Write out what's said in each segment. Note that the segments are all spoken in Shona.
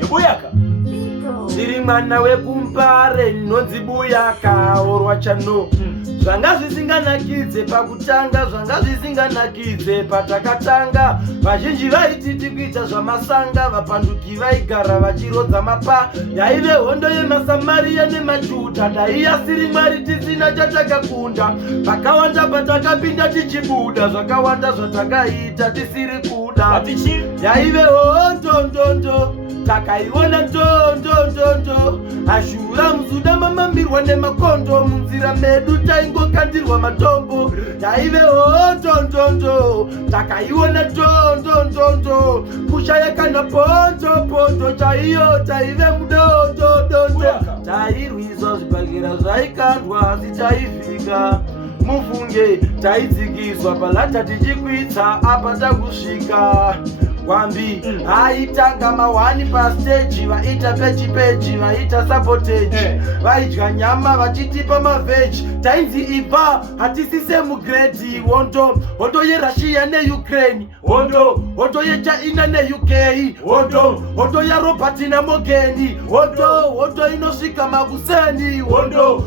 Yobuyaka Siri mwana wekumpare nonzi Buyaka orwa chano Zvanga zvisinganakidze pakutanga zvanga zvisinganakidze patakatanga vazhinji vaititi kuita zvamasanga vapanduki vaigara vachirodza mapa Yaive hondo yemasamaria nemajudha taiya siri mwari tisina chatakakunda vakawanda patakapinda tichibuda zvakawanda zvatakaita tisiri kuda Yaive Hondondondo Takaiona Ndondondo Ashura muzuda mamambirwa nemakondo munzira medu taingokandirwa matombo Yaive Hondondondo Takaiona Ndondondo kushaya kana pondo chaiyo taive Ndondondo tairwizwa zvibhagera zvaikandwa asi taifika mufunge taidzikiswa palata tichikwidza apa takusvika Ngwambi aitanga mawani pastage vaita pechi vaita sabotage vaidya nyama vachitipa maveji tainzi ibva hatisise mugredi hondo yeRussia neUkraine hondo yeChina neUK hondo yaRobert naMogeni hondo inosvika makuseni hondo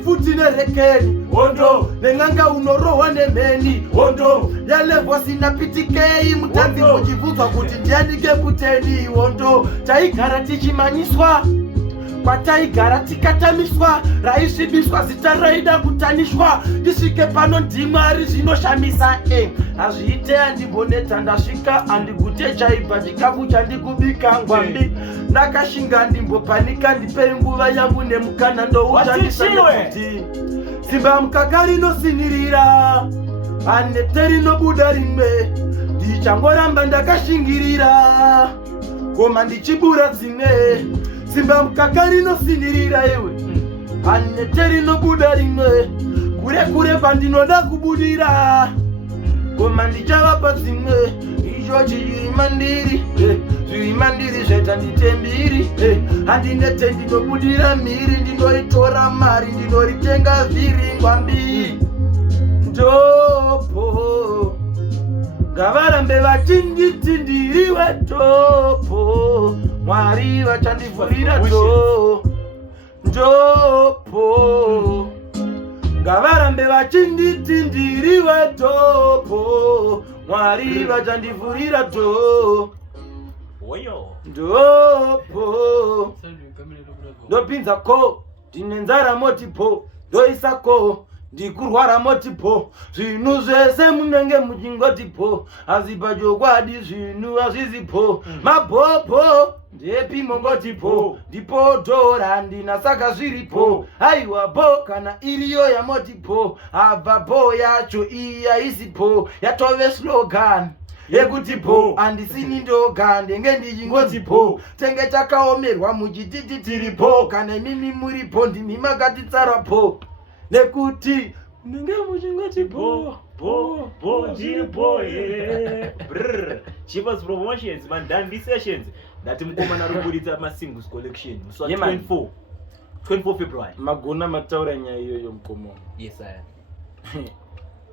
ifuti nerekeni hondo nenganga unorohwa nemheni hondo yalevwa sina PTK mutanzi mochibvunzwa kuti ndiani keputeni hondo taigara tichimanyiswa kwataigara tikatamiswa raisvibiswa zita raida kutanishwa ndisvike pano ndimwari zvinoshamisa hazviite handimboneta ndasvika handigute chaibva chikafu chandikubika Ngwambi ndakashinga ndimbopanika ndipei nguva yangu nemukana ndoutandisa nekuti simba mukaka rinosinirira anete rinobuda rimwe ndichangoramba ndakashingirira koma ndichibura dzimwe simba mukaka rinosinirira iwe anete rinobuda rimwe kure kwandinoda kubudira koma ndichavapa dzimwe icho zviri zvaita nditembiri handinete ndinobudira mhiri ndinoitora mari ndinoritenga vhiri Ngwambi ndopo ngavarambe vachinditi ndiriwe topo mwari vachandivhurira ndopo ngavarambe vachinditi ndiriwe topo mwari vachandivhurira ndopo ndopinza ko ndinenzara motipo ndoisako ndikurwara motipo zvinhu zvese munenge muchingotipo asi pachokwadi zvinhu hazvizipo mabhopo ndepimo ngotipo ndipo dhora ndina saka zviripo haiwa bo kana iriyo yamotipo abva bo yacho iyi haisipo yatove slogan yekutipo handisini ndoga ndenge ndichingotipo tenge takaomerwa muchititi tiripo kana imimi muripo ndimi makatitsarapo nekuti munenge muchingotipo ndiripo Chivas promotions mandandi sessions ndati mukomana ruburitsa masingles collection muswa 24 February magona mataura nyaya iyoyo mukomo yes aya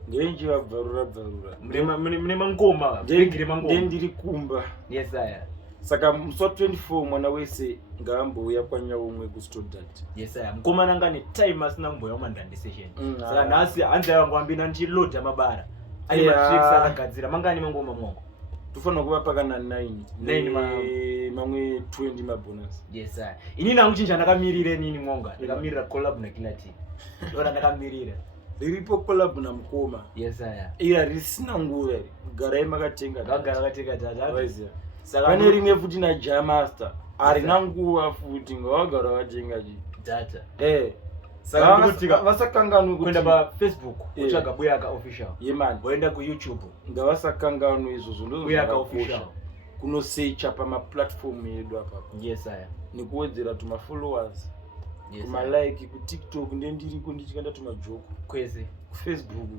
ngenji vabvarura mune mangoma ndegire mangoma ndiri kumba yes aya saka muswa 24 mwana wese ngaambouya kwanyawomwe kustudent yes aya mukomana ngane time asina kumboya mandandi session saka nhasi hanzi Ngwambi ndichiload mabara ayi matrix akagadzira mangani mangoma mwongo tufana kuva pakana 9 mamwe 20 mabonus yes sir ini nangu chinja ndakamirire nini mwonga ndakamirira collab na kila team ndora ndakamirira riripo collab na mukoma yes sir ira risina nguva gara imakatenga tata saka pane rimwe futi na Jamaster arina nguva futi ngawagara vatenga data saka vasakanganwe kuenda pa Facebook utsvaga Buyaka official yemani woenda ku YouTube ngavasakanganwe izvozvo ndozvo Buyaka official kunosecha pamaplatform yedu apapo yes sir nekuwedzera tuma followers kuma like ku TikTok ndendiriko ndichikanda tuma joke kwese ku Facebook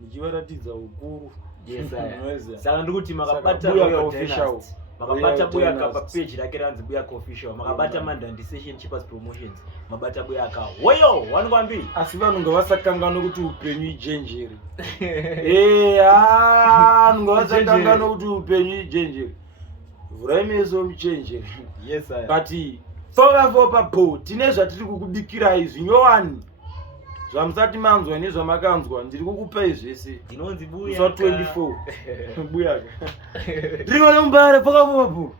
nichivaratidza ukuru yes sir saka ndikuti makabata Buyaka official makabata buya ka pa page rake ranzi buya official makabata mandandi session cheapest promotions mabata buya ka weyo NskNgwambi asi vanhu ngavasakangana kuti upenyu ijenjeri ngavasakangana kuti upenyu ijenjeri vurai meso muchenjeri. Yes sir. But foka papo tine zvatiri kukubikirai zvinyowani zvamusati manzwa nezvamakanzwa ndiri kukupai zvese ndinonzi buya 24 buya ndiri kuona mumbare foka papo